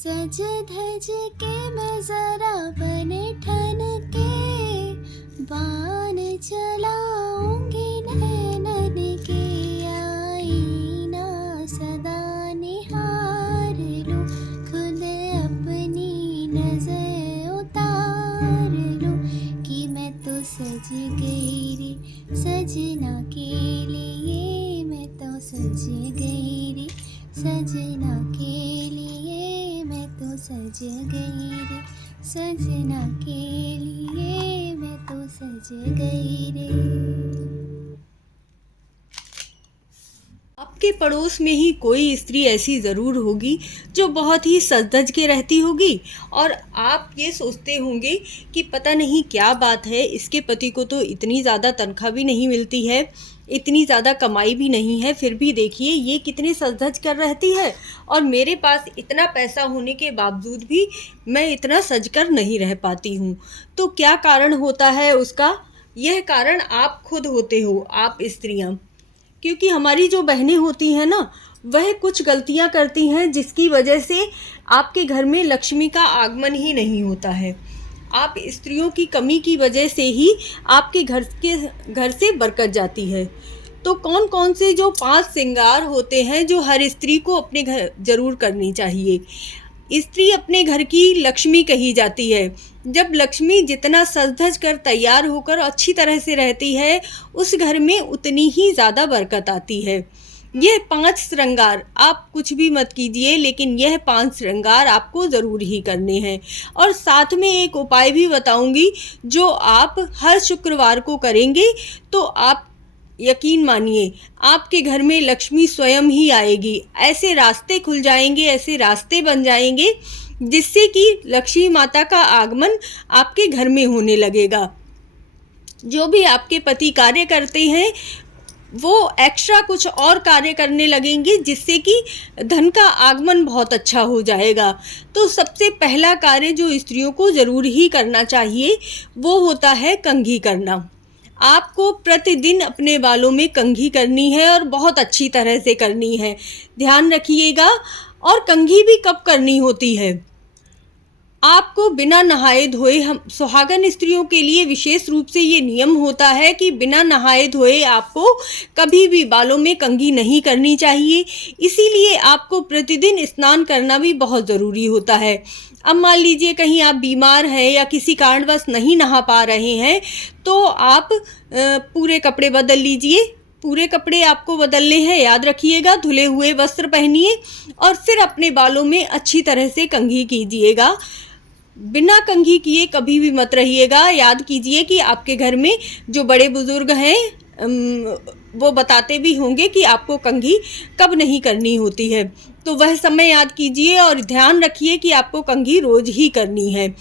सज धज के मैं जरा बने ठन के बाण चलाऊंगी नैनन के आईना सदा निहार लूं खुद अपनी नजर उतार लूं कि मैं तो सज गई रे सजना के लिए मैं तो सज गई रे सजना के लिए मैं तो सज गई रे सजना के लिए मैं तो सज गई रे। आपके पड़ोस में ही कोई स्त्री ऐसी ज़रूर होगी जो बहुत ही सज धज के रहती होगी और आप ये सोचते होंगे कि पता नहीं क्या बात है, इसके पति को तो इतनी ज़्यादा तनख्वाह भी नहीं मिलती है, इतनी ज़्यादा कमाई भी नहीं है, फिर भी देखिए ये कितने सज धज कर रहती है और मेरे पास इतना पैसा होने के बावजूद भी मैं इतना सज कर नहीं रह पाती हूँ। तो क्या कारण होता है उसका? यह कारण आप खुद होते हो, आप स्त्रियाँ। क्योंकि हमारी जो बहनें होती हैं ना, वह कुछ गलतियां करती हैं जिसकी वजह से आपके घर में लक्ष्मी का आगमन ही नहीं होता है। आप स्त्रियों की कमी की वजह से ही आपके घर से बरकत जाती है। तो कौन कौन से जो 5 श्रृंगार होते हैं जो हर स्त्री को अपने घर ज़रूर करनी चाहिए। स्त्री अपने घर की लक्ष्मी कही जाती है। जब लक्ष्मी जितना सज धज कर तैयार होकर अच्छी तरह से रहती है, उस घर में उतनी ही ज़्यादा बरकत आती है। यह 5 श्रृंगार आप कुछ भी मत कीजिए, लेकिन यह 5 श्रृंगार आपको ज़रूर ही करने हैं। और साथ में एक उपाय भी बताऊंगी जो आप हर शुक्रवार को करेंगे तो आप यकीन मानिए आपके घर में लक्ष्मी स्वयं ही आएगी। ऐसे रास्ते खुल जाएंगे, ऐसे रास्ते बन जाएंगे जिससे कि लक्ष्मी माता का आगमन आपके घर में होने लगेगा। जो भी आपके पति कार्य करते हैं वो एक्स्ट्रा कुछ और कार्य करने लगेंगे जिससे कि धन का आगमन बहुत अच्छा हो जाएगा। तो सबसे पहला कार्य जो स्त्रियों को ज़रूर ही करना चाहिए वो होता है कंघी करना। आपको प्रतिदिन अपने बालों में कंघी करनी है और बहुत अच्छी तरह से करनी है, ध्यान रखिएगा। और कंघी भी कब करनी होती है? आपको बिना नहाए धोए, हम सुहागन स्त्रियों के लिए विशेष रूप से ये नियम होता है कि बिना नहाए धोए आपको कभी भी बालों में कंघी नहीं करनी चाहिए। इसीलिए आपको प्रतिदिन स्नान करना भी बहुत ज़रूरी होता है। अब मान लीजिए कहीं आप बीमार हैं या किसी कारणवश नहीं नहा पा रहे हैं तो आप पूरे कपड़े बदल लीजिए। पूरे कपड़े आपको बदलने हैं, याद रखिएगा। धुले हुए वस्त्र पहनिए और फिर अपने बालों में अच्छी तरह से कंघी कीजिएगा। बिना कंघी किए कभी भी मत रहिएगा। याद कीजिए कि आपके घर में जो बड़े बुजुर्ग हैं वो बताते भी होंगे कि आपको कंघी कब नहीं करनी होती है। तो वह समय याद कीजिए और ध्यान रखिए कि आपको कंघी रोज ही करनी है।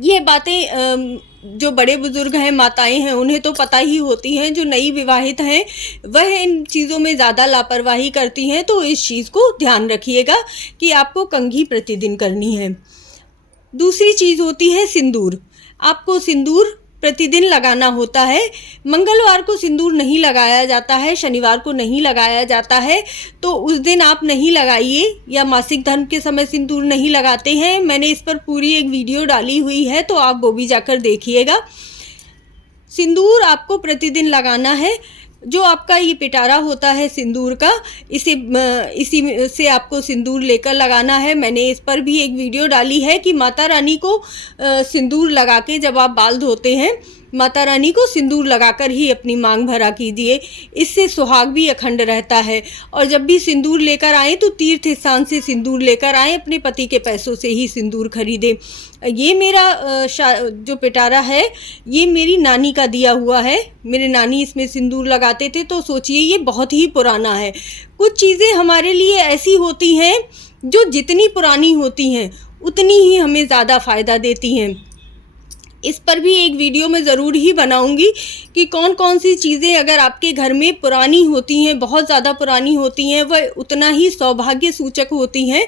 ये बातें जो बड़े बुजुर्ग हैं, माताएं हैं, उन्हें तो पता ही होती हैं। जो नई विवाहित हैं वह इन चीज़ों में ज़्यादा लापरवाही करती हैं। तो इस चीज़ को ध्यान रखिएगा कि आपको कंघी प्रतिदिन करनी है। दूसरी चीज़ होती है सिंदूर। आपको सिंदूर प्रतिदिन लगाना होता है। मंगलवार को सिंदूर नहीं लगाया जाता है, शनिवार को नहीं लगाया जाता है, तो उस दिन आप नहीं लगाइए। या मासिक धर्म के समय सिंदूर नहीं लगाते हैं, मैंने इस पर पूरी एक वीडियो डाली हुई है, तो आप वो भी जाकर देखिएगा। सिंदूर आपको प्रतिदिन लगाना है। जो आपका ये पिटारा होता है सिंदूर का, इसी से आपको सिंदूर लेकर लगाना है। मैंने इस पर भी एक वीडियो डाली है कि माता रानी को सिंदूर लगा के जब आप बाल धोते हैं, माता रानी को सिंदूर लगाकर ही अपनी मांग भरा कीजिए। इससे सुहाग भी अखंड रहता है। और जब भी सिंदूर लेकर आएँ तो तीर्थ स्थान से सिंदूर लेकर आएँ, अपने पति के पैसों से ही सिंदूर खरीदें। ये मेरा जो पिटारा है ये मेरी नानी का दिया हुआ है। मेरे नानी इसमें सिंदूर लगाते थे, तो सोचिए ये बहुत ही पुराना है। कुछ चीज़ें हमारे लिए ऐसी होती हैं जो जितनी पुरानी होती हैं उतनी ही हमें ज़्यादा फ़ायदा देती हैं। इस पर भी एक वीडियो में ज़रूर ही बनाऊंगी कि कौन कौन सी चीज़ें अगर आपके घर में पुरानी होती हैं, बहुत ज़्यादा पुरानी होती हैं, वह उतना ही सौभाग्य सूचक होती हैं।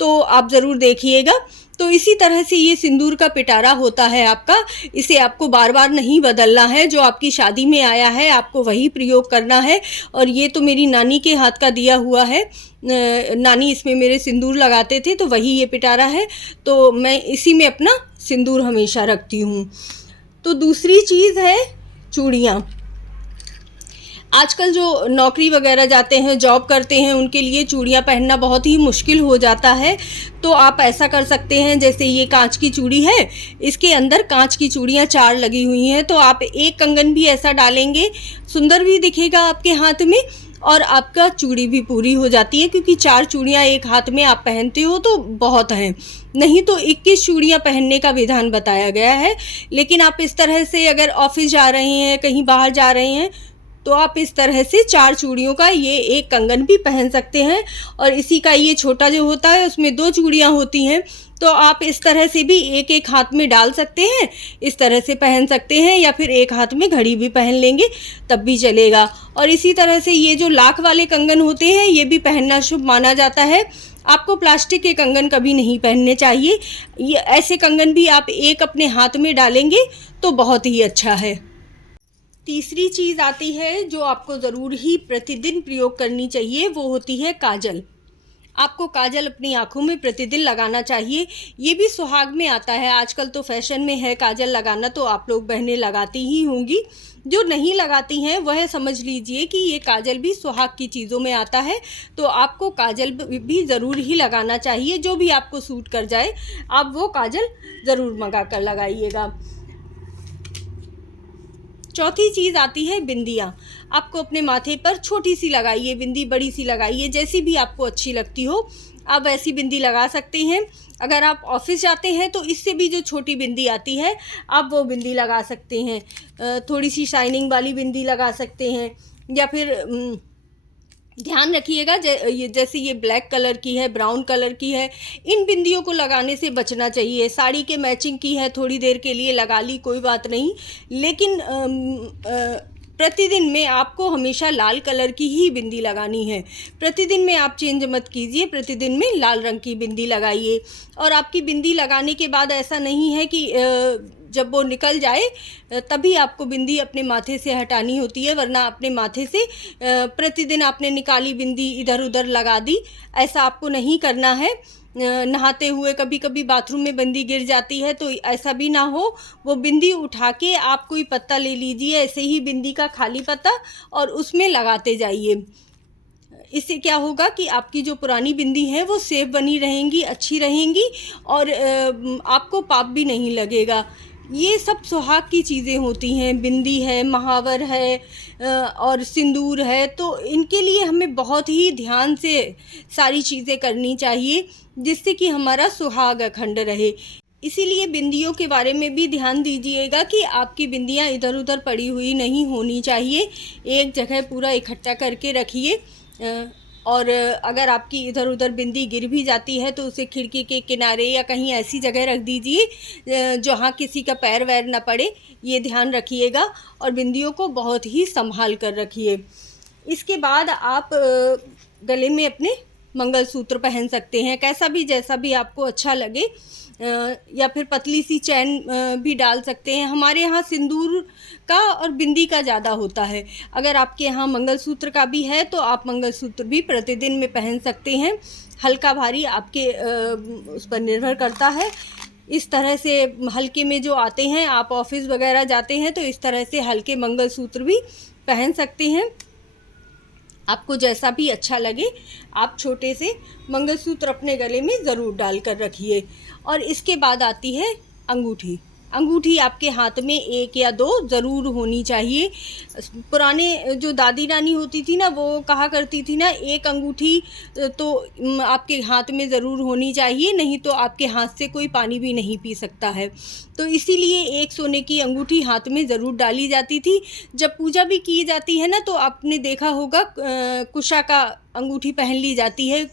तो आप ज़रूर देखिएगा। तो इसी तरह से ये सिंदूर का पिटारा होता है आपका। इसे आपको बार बार नहीं बदलना है। जो आपकी शादी में आया है आपको वही प्रयोग करना है। और ये तो मेरी नानी के हाथ का दिया हुआ है। नानी इसमें मेरे सिंदूर लगाते थे, तो वही ये पिटारा है। तो मैं इसी में अपना सिंदूर हमेशा रखती हूँ। तो दूसरी चीज़ है चूड़ियाँ। आजकल जो नौकरी वगैरह जाते हैं, जॉब करते हैं, उनके लिए चूड़ियाँ पहनना बहुत ही मुश्किल हो जाता है। तो आप ऐसा कर सकते हैं, जैसे ये कांच की चूड़ी है, इसके अंदर कांच की चूड़ियाँ 4 लगी हुई हैं। तो आप एक कंगन भी ऐसा डालेंगे, सुंदर भी दिखेगा आपके हाथ में और आपका चूड़ी भी पूरी हो जाती है, क्योंकि 4 चूड़ियाँ एक हाथ में आप पहनते हो तो बहुत हैं। नहीं तो 21 चूड़ियाँ पहनने का विधान बताया गया है। लेकिन आप इस तरह से अगर ऑफिस जा रहे हैं, कहीं बाहर जा रहे हैं, तो आप इस तरह से 4 चूड़ियों का ये एक कंगन भी पहन सकते हैं। और इसी का ये छोटा जो होता है उसमें 2 चूड़ियाँ होती हैं। तो आप इस तरह से भी एक एक हाथ में डाल सकते हैं, इस तरह से पहन सकते हैं, या फिर एक हाथ में घड़ी भी पहन लेंगे तब भी चलेगा। और इसी तरह से ये जो लाख वाले कंगन होते हैं ये भी पहनना शुभ माना जाता है। आपको प्लास्टिक के कंगन कभी नहीं पहनने चाहिए। ये ऐसे कंगन भी आप एक अपने हाथ में डालेंगे तो बहुत ही अच्छा है। तीसरी चीज़ आती है जो आपको ज़रूर ही प्रतिदिन प्रयोग करनी चाहिए, वो होती है काजल। आपको काजल अपनी आँखों में प्रतिदिन लगाना चाहिए। ये भी सुहाग में आता है। आजकल तो फैशन में है काजल लगाना, तो आप लोग बहनें लगाती ही होंगी। जो नहीं लगाती हैं वह समझ लीजिए कि ये काजल भी सुहाग की चीज़ों में आता है। तो आपको काजल भी ज़रूर ही लगाना चाहिए। जो भी आपको सूट कर जाए आप वो काजल ज़रूर मंगा कर लगाइएगा। चौथी चीज़ आती है बिंदियाँ। आपको अपने माथे पर छोटी सी लगाइए बिंदी, बड़ी सी लगाइए, जैसी भी आपको अच्छी लगती हो आप वैसी बिंदी लगा सकते हैं। अगर आप ऑफिस जाते हैं तो इससे भी जो छोटी बिंदी आती है आप वो बिंदी लगा सकते हैं। थोड़ी सी शाइनिंग वाली बिंदी लगा सकते हैं। या फिर ध्यान रखिएगा जैसे ये ब्लैक कलर की है, ब्राउन कलर की है, इन बिंदियों को लगाने से बचना चाहिए। साड़ी के मैचिंग की है, थोड़ी देर के लिए लगा ली, कोई बात नहीं। लेकिन प्रतिदिन में आपको हमेशा लाल कलर की ही बिंदी लगानी है। प्रतिदिन में आप चेंज मत कीजिए, प्रतिदिन में लाल रंग की बिंदी लगाइए। और आपकी बिंदी लगाने के बाद ऐसा नहीं है कि जब वो निकल जाए तभी आपको बिंदी अपने माथे से हटानी होती है, वरना अपने माथे से प्रतिदिन आपने निकाली बिंदी इधर उधर लगा दी, ऐसा आपको नहीं करना है। नहाते हुए कभी कभी बाथरूम में बिंदी गिर जाती है, तो ऐसा भी ना हो। वो बिंदी उठा के आप कोई पत्ता ले लीजिए, ऐसे ही बिंदी का खाली पत्ता, और उसमें लगाते जाइए। इससे क्या होगा कि आपकी जो पुरानी बिंदी है वो सेफ बनी रहेंगी, अच्छी रहेंगी, और आपको पाप भी नहीं लगेगा। ये सब सुहाग की चीज़ें होती हैं। बिंदी है, महावर है और सिंदूर है। तो इनके लिए हमें बहुत ही ध्यान से सारी चीज़ें करनी चाहिए, जिससे कि हमारा सुहाग अखंड रहे। इसीलिए बिंदियों के बारे में भी ध्यान दीजिएगा कि आपकी बिंदियाँ इधर उधर पड़ी हुई नहीं होनी चाहिए। एक जगह पूरा इकट्ठा करके रखिए। और अगर आपकी इधर उधर बिंदी गिर भी जाती है तो उसे खिड़की के किनारे या कहीं ऐसी जगह रख दीजिए जहाँ किसी का पैर वैर ना पड़े, ये ध्यान रखिएगा। और बिंदियों को बहुत ही संभाल कर रखिए। इसके बाद आप गले में अपने मंगलसूत्र पहन सकते हैं, कैसा भी जैसा भी आपको अच्छा लगे। या फिर पतली सी चैन भी डाल सकते हैं। हमारे यहाँ सिंदूर का और बिंदी का ज़्यादा होता है। अगर आपके यहाँ मंगलसूत्र का भी है तो आप मंगलसूत्र भी प्रतिदिन में पहन सकते हैं। हल्का भारी आपके उस पर निर्भर करता है। इस तरह से हल्के में जो आते हैं, आप ऑफिस वगैरह जाते हैं तो इस तरह से हल्के मंगलसूत्र भी पहन सकते हैं। आपको जैसा भी अच्छा लगे आप छोटे से मंगलसूत्र अपने गले में ज़रूर डाल कर रखिए। और इसके बाद आती है अंगूठी। अंगूठी आपके हाथ में 1 या 2 ज़रूर होनी चाहिए। पुराने जो दादी नानी होती थी ना, वो कहा करती थी ना, 1 अंगूठी तो आपके हाथ में ज़रूर होनी चाहिए, नहीं तो आपके हाथ से कोई पानी भी नहीं पी सकता है। तो इसीलिए 1 सोने की अंगूठी हाथ में ज़रूर डाली जाती थी। जब पूजा भी की जाती है ना, तो आपने देखा होगा कुशा का अंगूठी पहन ली जाती है,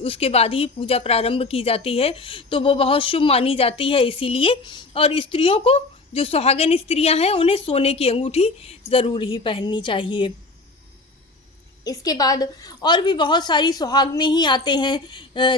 उसके बाद ही पूजा प्रारंभ की जाती है। तो वो बहुत शुभ मानी जाती है इसीलिए। और स्त्रियों को, जो सुहागन स्त्रियां हैं, उन्हें सोने की अंगूठी ज़रूर ही पहननी चाहिए। इसके बाद और भी बहुत सारी सुहाग में ही आते हैं,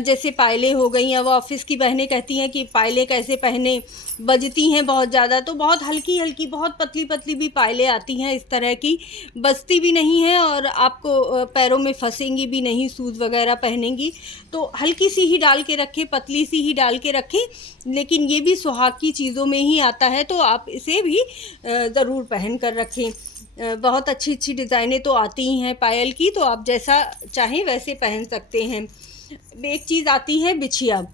जैसे पायलें हो गई। अब ऑफिस की बहनें कहती हैं कि पायलें कैसे पहने, बजती हैं बहुत ज़्यादा, तो बहुत हल्की हल्की बहुत पतली पतली भी पायलें आती हैं इस तरह की, बजती भी नहीं हैं और आपको पैरों में फंसेंगी भी नहीं, शूज़ वगैरह पहनेंगी तो हल्की सी ही डाल के रखें, पतली सी ही डाल के रखें, लेकिन ये भी सुहाग की चीज़ों में ही आता है, तो आप इसे भी ज़रूर पहन कर रखें। बहुत अच्छी अच्छी डिज़ाइनें तो आती ही हैं पायल की, तो आप जैसा चाहें वैसे पहन सकते हैं। एक चीज़ आती है बिछिया।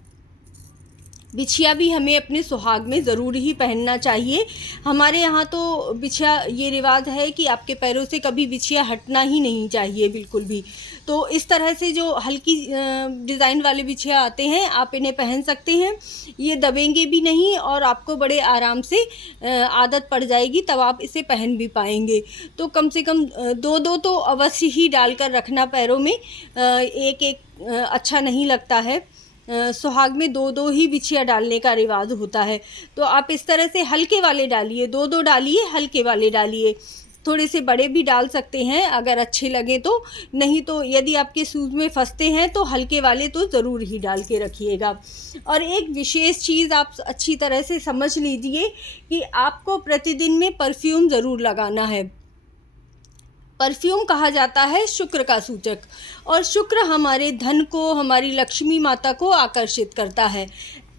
बिछिया भी हमें अपने सुहाग में ज़रूर ही पहनना चाहिए। हमारे यहाँ तो बिछिया ये रिवाज है कि आपके पैरों से कभी बिछिया हटना ही नहीं चाहिए बिल्कुल भी। तो इस तरह से जो हल्की डिज़ाइन वाले बिछिया आते हैं आप इन्हें पहन सकते हैं। ये दबेंगे भी नहीं और आपको बड़े आराम से आदत पड़ जाएगी, तब आप इसे पहन भी पाएंगे। तो कम से कम दो दो तो अवश्य ही डालकर रखना पैरों में, एक एक अच्छा नहीं लगता है। सुहाग में दो दो ही बिछिया डालने का रिवाज होता है, तो आप इस तरह से हल्के वाले डालिए, दो दो डालिए, हल्के वाले डालिए। थोड़े से बड़े भी डाल सकते हैं अगर अच्छे लगे तो, नहीं तो यदि आपके शूज़ में फंसते हैं तो हल्के वाले तो ज़रूर ही डाल के रखिएगा। और एक विशेष चीज़ आप अच्छी तरह से समझ लीजिए कि आपको प्रतिदिन में परफ्यूम ज़रूर लगाना है। परफ्यूम कहा जाता है शुक्र का सूचक, और शुक्र हमारे धन को, हमारी लक्ष्मी माता को आकर्षित करता है।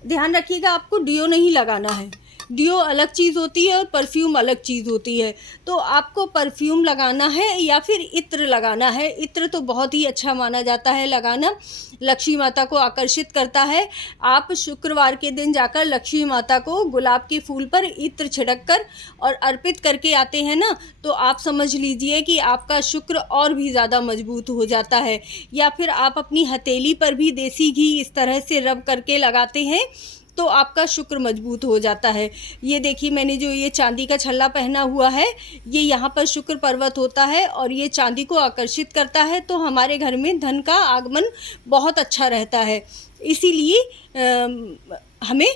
ध्यान रखिएगा, आपको डियो नहीं लगाना है। डियो अलग चीज़ होती है और परफ्यूम अलग चीज़ होती है। तो आपको परफ्यूम लगाना है या फिर इत्र लगाना है। इत्र तो बहुत ही अच्छा माना जाता है लगाना, लक्ष्मी माता को आकर्षित करता है। आप शुक्रवार के दिन जाकर लक्ष्मी माता को गुलाब के फूल पर इत्र छिड़क कर और अर्पित करके आते हैं ना, तो आप समझ लीजिए कि आपका शुक्र और भी ज़्यादा मजबूत हो जाता है। या फिर आप अपनी हथेली पर भी देसी घी इस तरह से रब करके लगाते हैं तो आपका शुक्र मजबूत हो जाता है। ये देखिए, मैंने जो ये चांदी का छल्ला पहना हुआ है, ये यहाँ पर शुक्र पर्वत होता है और ये चांदी को आकर्षित करता है, तो हमारे घर में धन का आगमन बहुत अच्छा रहता है। इसीलिए हमें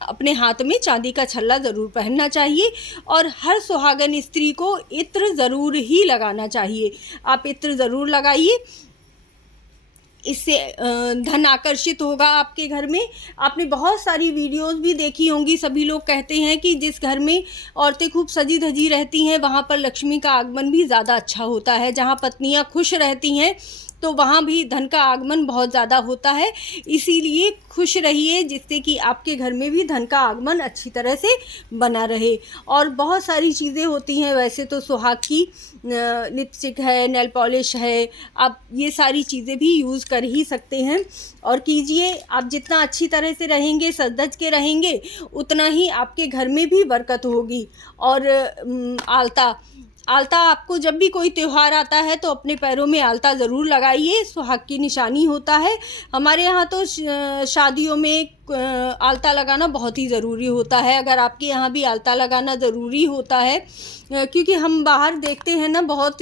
अपने हाथ में चांदी का छल्ला ज़रूर पहनना चाहिए और हर सुहागन स्त्री को इत्र ज़रूर ही लगाना चाहिए। आप इत्र ज़रूर लगाइए, इससे धन आकर्षित होगा आपके घर में। आपने बहुत सारी वीडियोस भी देखी होंगी, सभी लोग कहते हैं कि जिस घर में औरतें खूब सजी धजी रहती हैं वहाँ पर लक्ष्मी का आगमन भी ज़्यादा अच्छा होता है। जहाँ पत्नियाँ खुश रहती हैं तो वहाँ भी धन का आगमन बहुत ज़्यादा होता है। इसीलिए खुश रहिए, जिससे कि आपके घर में भी धन का आगमन अच्छी तरह से बना रहे। और बहुत सारी चीज़ें होती हैं वैसे तो सुहाग की, लिपस्टिक है, नेल पॉलिश है, आप ये सारी चीज़ें भी यूज़ कर ही सकते हैं और कीजिए। आप जितना अच्छी तरह से रहेंगे, सज धज के रहेंगे, उतना ही आपके घर में भी बरकत होगी। और आलता आपको जब भी कोई त्यौहार आता है तो अपने पैरों में आलता ज़रूर लगाइए, सुहाग की निशानी होता है। हमारे यहाँ तो शादियों में आलता लगाना बहुत ही ज़रूरी होता है। अगर आपके यहाँ भी आलता लगाना ज़रूरी होता है, क्योंकि हम बाहर देखते हैं ना बहुत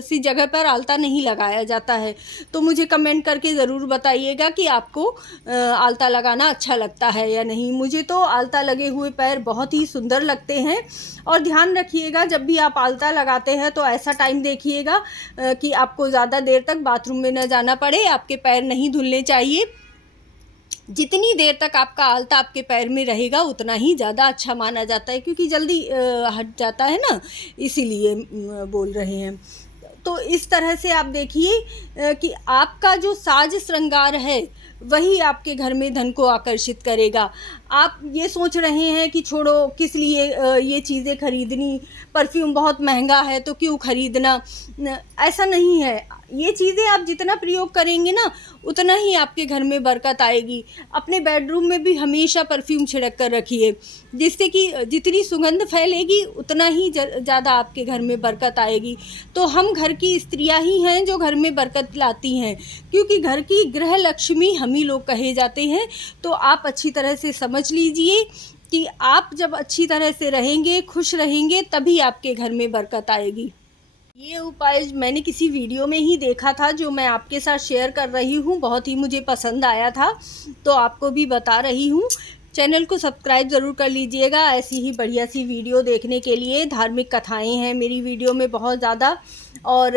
सी जगह पर आलता नहीं लगाया जाता है, तो मुझे कमेंट करके ज़रूर बताइएगा कि आपको आलता लगाना अच्छा लगता है या नहीं। मुझे तो आलता लगे हुए पैर बहुत ही सुंदर लगते हैं। और ध्यान रखिएगा, जब भी आप आलता लगाते हैं तो ऐसा टाइम देखिएगा कि आपको ज़्यादा देर तक बाथरूम में न जाना पड़े, आपके पैर नहीं धुलने चाहिए। जितनी देर तक आपका आलता आपके पैर में रहेगा उतना ही ज़्यादा अच्छा माना जाता है, क्योंकि जल्दी हट जाता है ना, इसीलिए बोल रहे हैं। तो इस तरह से आप देखिए कि आपका जो साज श्रृंगार है वही आपके घर में धन को आकर्षित करेगा। आप ये सोच रहे हैं कि छोड़ो किस लिए ये चीज़ें खरीदनी, परफ्यूम बहुत महंगा है तो क्यों खरीदना, ऐसा नहीं है। ये चीज़ें आप जितना प्रयोग करेंगे ना उतना ही आपके घर में बरकत आएगी। अपने बेडरूम में भी हमेशा परफ्यूम छिड़क कर रखिए, जिससे कि जितनी सुगंध फैलेगी उतना ही ज़्यादा आपके घर में बरकत आएगी। तो हम घर की स्त्रियां ही हैं जो घर में बरकत लाती हैं, क्योंकि घर की गृह लक्ष्मी हम ही लोग कहे जाते हैं। तो आप अच्छी तरह से समझ लीजिए कि आप जब अच्छी तरह से रहेंगे, खुश रहेंगे, तभी आपके घर में बरकत आएगी। ये उपाय मैंने किसी वीडियो में ही देखा था जो मैं आपके साथ शेयर कर रही हूँ, बहुत ही मुझे पसंद आया था तो आपको भी बता रही हूँ। चैनल को सब्सक्राइब ज़रूर कर लीजिएगा ऐसी ही बढ़िया सी वीडियो देखने के लिए। धार्मिक कथाएं हैं मेरी वीडियो में बहुत ज़्यादा, और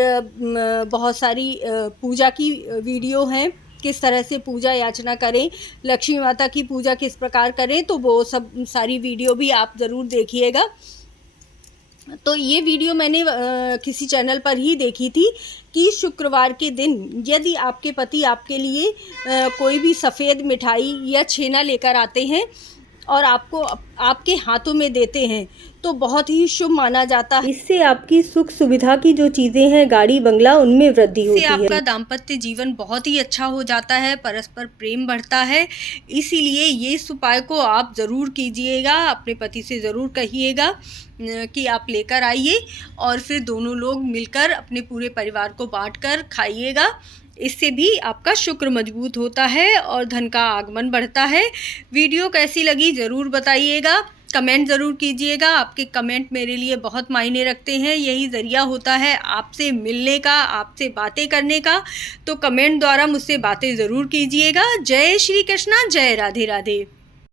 बहुत सारी पूजा की वीडियो हैं, किस तरह से पूजा याचना करें, लक्ष्मी माता की पूजा किस प्रकार करें, तो वो सब सारी वीडियो भी आप ज़रूर देखिएगा। तो ये वीडियो मैंने किसी चैनल पर ही देखी थी कि शुक्रवार के दिन यदि आपके पति आपके लिए कोई भी सफ़ेद मिठाई या छेना लेकर आते हैं और आपको आपके हाथों में देते हैं तो बहुत ही शुभ माना जाता है। इससे आपकी सुख सुविधा की जो चीज़ें हैं, गाड़ी बंगला, उनमें वृद्धि होती है। आपका दाम्पत्य जीवन बहुत ही अच्छा हो जाता है, परस्पर प्रेम बढ़ता है। इसीलिए ये इस उपाय को आप ज़रूर कीजिएगा, अपने पति से ज़रूर कहिएगा कि आप लेकर आइए और फिर दोनों लोग मिलकर अपने पूरे परिवार को बांटकर खाइएगा। इससे भी आपका शुक्र मजबूत होता है और धन का आगमन बढ़ता है। वीडियो कैसी लगी ज़रूर बताइएगा, कमेंट ज़रूर कीजिएगा। आपके कमेंट मेरे लिए बहुत मायने रखते हैं, यही ज़रिया होता है आपसे मिलने का, आपसे बातें करने का। तो कमेंट द्वारा मुझसे बातें ज़रूर कीजिएगा। जय श्री कृष्णा, जय राधे राधे।